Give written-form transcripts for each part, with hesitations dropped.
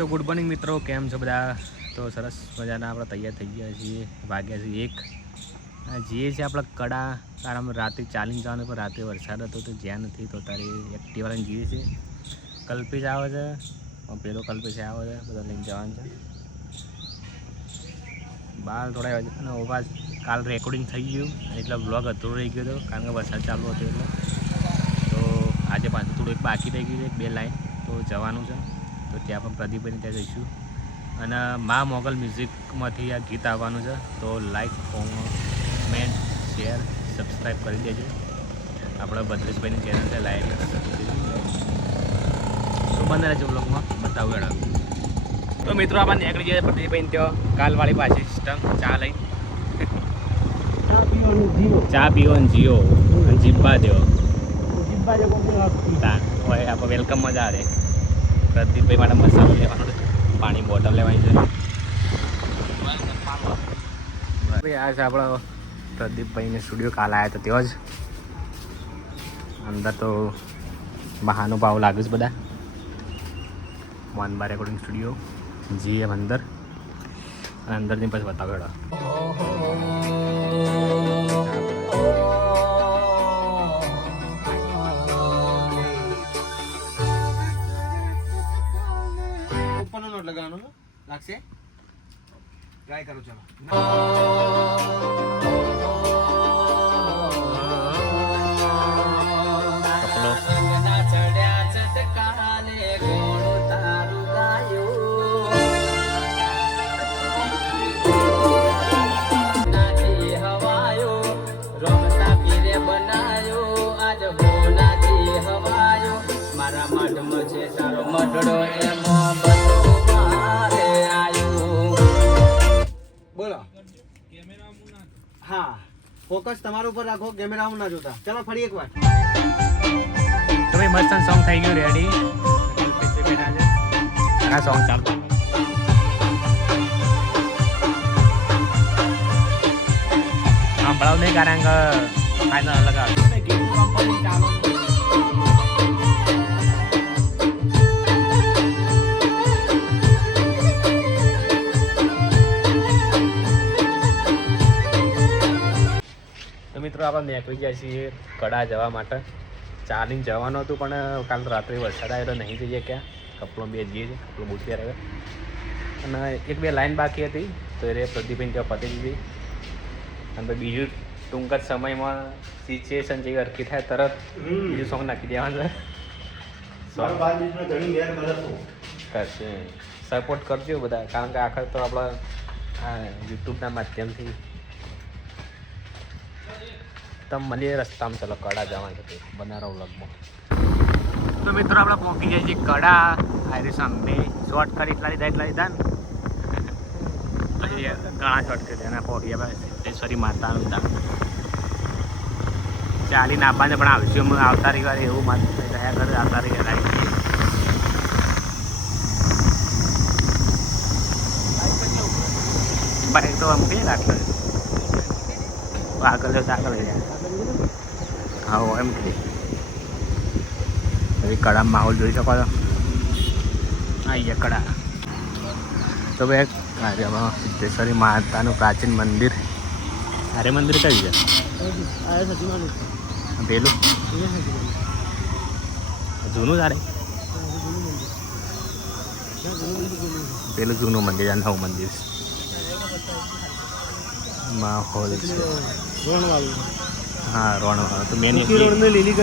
તો good morning મિત્રો, કેમ છો બધા? તો સરસ મજાના આપણે તૈયાર થઈ ગયા છીએ. વાગ્યા છે 1. જઈએ છીએ આપણે કડા તારામાં. રાતે ચાલીને જવાનું, પણ રાતે વરસાદ હતો તો જ્યાં નથી, તો તારે એક્ટિવા લઈને જઈએ છીએ. કલ્પેશ આવે છે, પેલો કલ્પેશ આવે છે, બધા લઈને જવાનું છે. બહાર થોડા અને ઓવા કાલ રેકોર્ડિંગ થઈ ગયું એટલે વ્લોગ અધૂરો રહી ગયો હતો, કારણ કે વરસાદ ચાલુ હતો એટલે. તો આજે પાછું થોડું એક બાકી રહી ગયું છે, 2 લાઈન તો જવાનું છે. તો ત્યાં પણ પ્રદીપભાઈને ત્યાં જઈશું. અને મા મોગલ મ્યુઝિકમાંથી આ ગીત આવવાનું છે. તો લાઈક, કોમેન્ટ, શેર, સબસ્ક્રાઈબ કરી દેજો. આપણા ભદ્રેશભાઈની ચેનલ છે, લાઈક તો બંધ રહેજો બ્લોગમાં, બતાવું એડા. તો મિત્રો આપણને નીકળી જાય પ્રદીપભાઈને ત્યાં કાલવાળી પાછી સિસ્ટમ ચા લઈ ચા પીવો ને જીઓ અને જીબ્બા દેવો હોય આપણે વેલકમ મજા આવે. પ્રદીપભાઈ માટે મસાલો લેવાનો, પાણી બોટલ લેવાની છે. આ છે આપણો પ્રદીપભાઈને સ્ટુડિયો. કાલ આવ્યા તો ત્યાં જ અંદર તો મહાનુભાવ લાગે છે બધા. મોનબા રેકોર્ડિંગ સ્ટુડિયો GM અંદર, અને અંદરની પછી બતાવો એડો. લગાવવાનો લાગશે, ટ્રાય કરો. ચલો મારા મઢમાં છે તારો મઢડો એમો હા, ફોકસ તમારા ઉપર રાખો, કેમેરામાં ના જોતા. ચલો ફરી એક વાર. તો ભાઈ મસ્ત સોંગ થઈ ગયું રેડી. બેઠા છે આ સોંગ ચાલતો સાંભળાવ નહીં, કારણ કે ફાઇનલ લગાવ ચાલો. મિત્રો આપણે નીકળી ગયા છીએ કડા જવા માટે. ચાલીને જવાનું હતું, પણ કાલ રાત્રે વરસાદ આવ્યો નહીં જઈએ ક્યાં. કપડો 2 જઈએ છીએ, કપડો બૂટી આવે. અને 1-2 લાઈન બાકી હતી તો એ પ્રદીપભાઈ ત્યાં પતી દીધી. અને બીજું ટૂંક જ સમયમાં સિચ્યુએશન જે અરખી થાય તરત બીજું સોંગ નાખી દેવાનું છે. સપોર્ટ કરજો બધા, કારણ કે આખર તો આપણા યુટ્યુબના માધ્યમથી તમે મળીએ રસ્તામાં. ચલો કડા જવાનું છે બનારો વ્લોગમાં. તો મિત્રો આપણે પહોંચી જાય છીએ કડા. આયરે સામે શોર્ટ કરી એટલા લીધા ને પછી ઘણા શોર્ટ કરી એના પહોંચી ગયા સિદ્ધેશ્વરી માતાનું ધામ. ચાલીને આવવાને પણ આવશું આવતા રવિવારે એવું માથું રહ્યા કરે. આવતા રવિવારે બાઈક તો આમ કઈ રાખે આગળ આગળ હા એમ કે પછી કડા માહોલ જોઈ શકો છો. આવી ગયા કડા. તો ભાઈ સિદ્ધેશ્વરી માતાનું પ્રાચીન મંદિર. અરે મંદિર કયું છે પેલું જૂનું તારે? પેલું જૂનું મંદિર, આ નવું મંદિર માહોલ છે. હા રોણ તો મેન લીલી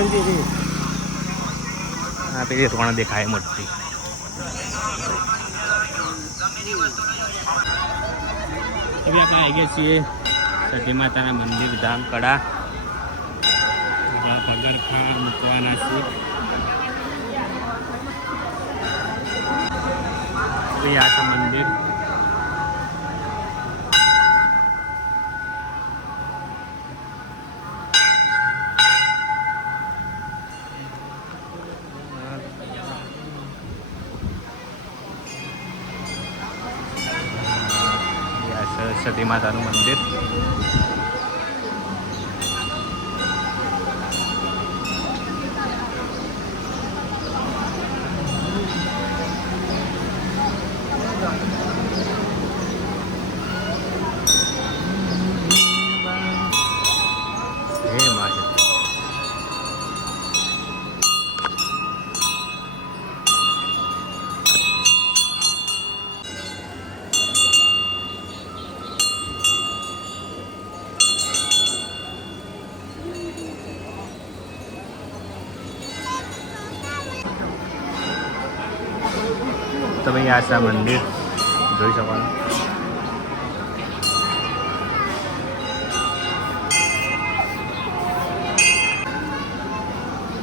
હા પેલી રોણ દેખાય મોટી. હવે આપણે આવી ગયા છીએ સતી માતાના મંદિર ધામ કડા. પગરખા મૂકવાના છે. આ છે મંદિર. સતી માતાનું મંદિર. તો ભાઈ આ છે મંદિર જોઈ શકો છો.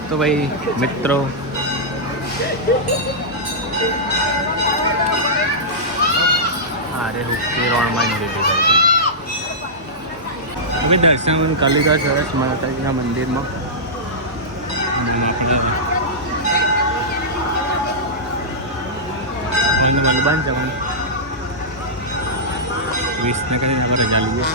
તો ભાઈ મિત્રો અરે હુક્કી રોણમાં લીધી ભાઈ દર્શન કરી લીધા સરસ માતાજીના મંદિરમાં. મને બંધ જવાનું વિસનગર આપણે રજા લઈએ.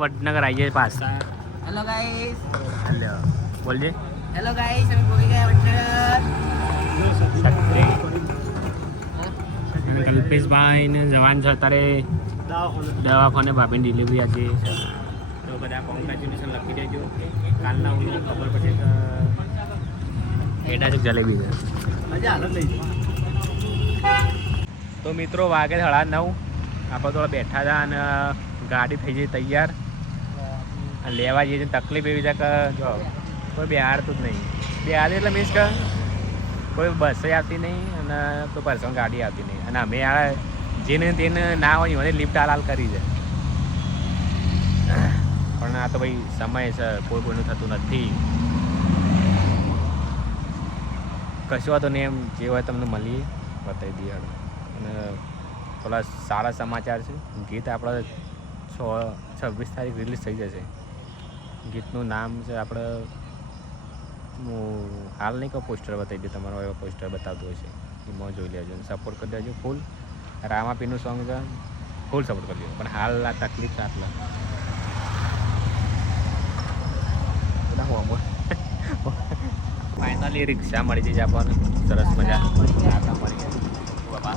વડનગર આવી જાય પાછા. Hello guys. હલો બોલજે. હેલો ગાઈસ, અમે પહોંચી ગયા વડનગર. કલ્પેશભાઈ ને જવાન છે અત્યારે દવાખાને ભાભીની ડિલિવરી આજે છે. તો બધા કોંગ્રેચ્યુલેશન લખી દેજો. કાલના હું ખબર પડશે કે એડા છે જલેબી છે. તો મિત્રો વાગે 9:30 આપણે થોડા બેઠા હતા અને ગાડી થઈ જઈ તૈયાર. લેવા જઈએ છીએ તકલીફ એવી છે કે જો કોઈ બિહારતું જ નહીં. બિહાર એટલે મીન્સ કે કોઈ બસે આવતી નહીં અને કોઈ પર્સનલ ગાડી આવતી નહીં. અને અમે આ જેને તેને ના હોય મને લિફ્ટ હાલ કરી છે. પણ આ તો ભાઈ સમય છે, કોઈ કોઈનું થતું નથી. કશું વાતો નહીં, એમ જે હોય તમને મળીએ બતાવી દઈએ. અને થોડા સારા સમાચાર છે. ગીત આપણે 26 તારીખ રિલીઝ થઈ જશે. ગીતનું નામ છે આપણે હું હાલ નહીં કહું, પોસ્ટર બતાવી દઉં. તમારો એવો પોસ્ટર બતાવતું હોય છે એમાં જોઈ લેજો. સપોર્ટ કરી દેજો ફૂલ. રામાપીનું સોંગ છે, ફૂલ સપોર્ટ કરી દેજો. પણ હાલ આ તકલીફ છે આટલા ફાઇનલી રિક્ષા મળી જશે આપણને સરસ મજા. મળી બાપા